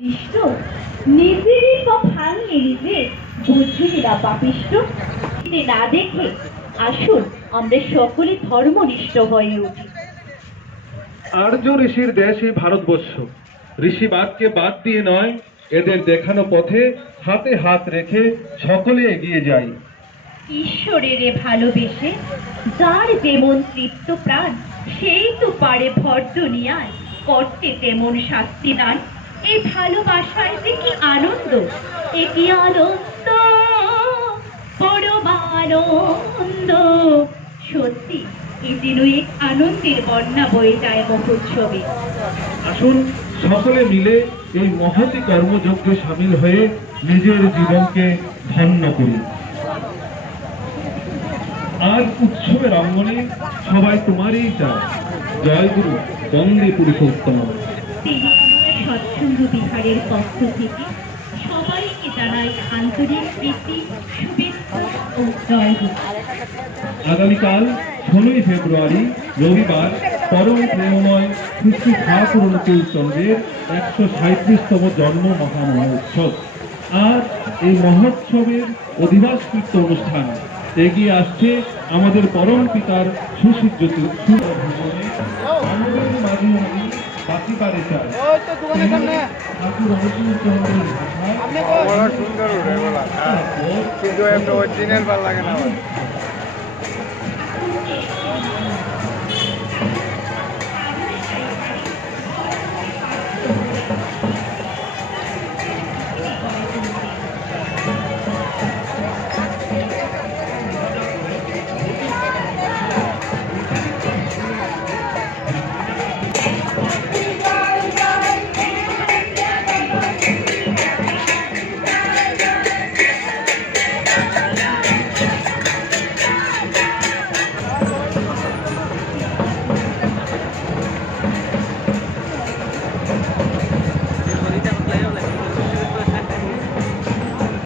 কৃষ্ণ নিজেরই ভাঙ নিজে বুঝুনিরা পাপিষ্ট না দেখে আসুন আমরা সকলে ধর্মনিষ্ঠ হয়ে উঠি। আর্য ঋষির দেশ এই ভারতবর্ষ। ঋষিবাদকে বাদ দিয়ে নয়, এদের দেখানো পথে হাতে হাত রেখে সকলে এগিয়ে যাই। ঈশ্বরের ভালোবেসে যার যেমন তৃপ্ত প্রাণ, সেই তো পারে ভর দুনিয়ায় করতে তেমন শাস্তি দান। এই ভালোবাসায় যে কি আনন্দ, এ কি আনন্দ, পরম আনন্দ। সত্যি এই যেন এক আনন্দের বন্যা বয়ে যায় মহোৎসবে। আসুন সকলে মিলে এই মহতি কর্মযজ্ঞে সামিল হয়ে নিজের জীবনকে ধন্য করি। আজ উৎসবের অঙ্গনে সবাই তোমারই চায়। জয় গুরু, বন্দে পুরুষোত্তম। সৎসঙ্গ বিহারের পক্ষ থেকে সবাইকে জানাই আন্তরিক প্রীতি, শুভেচ্ছা ও জয় গুরু। আগামীকাল 16ই ফেব্রুয়ারি রবিবার পরম প্রেমময় শ্রী ঠাকুর অনুকূল চন্দ্রের 137তম জন্ম মহামহোৎসব। আর এই মহোৎসবের অধিবাসকৃত অনুষ্ঠান এগিয়ে আসছে আমাদের পরম পিতার সুসজ্জিত আমাদের মাঝে মাঝে বাকি পারে চায় ঠাকুর অনুকূল চন্দ্রের ভাষায় সুন্দর কিন্তু একটা অরিজিনাল ভালো লাগে না।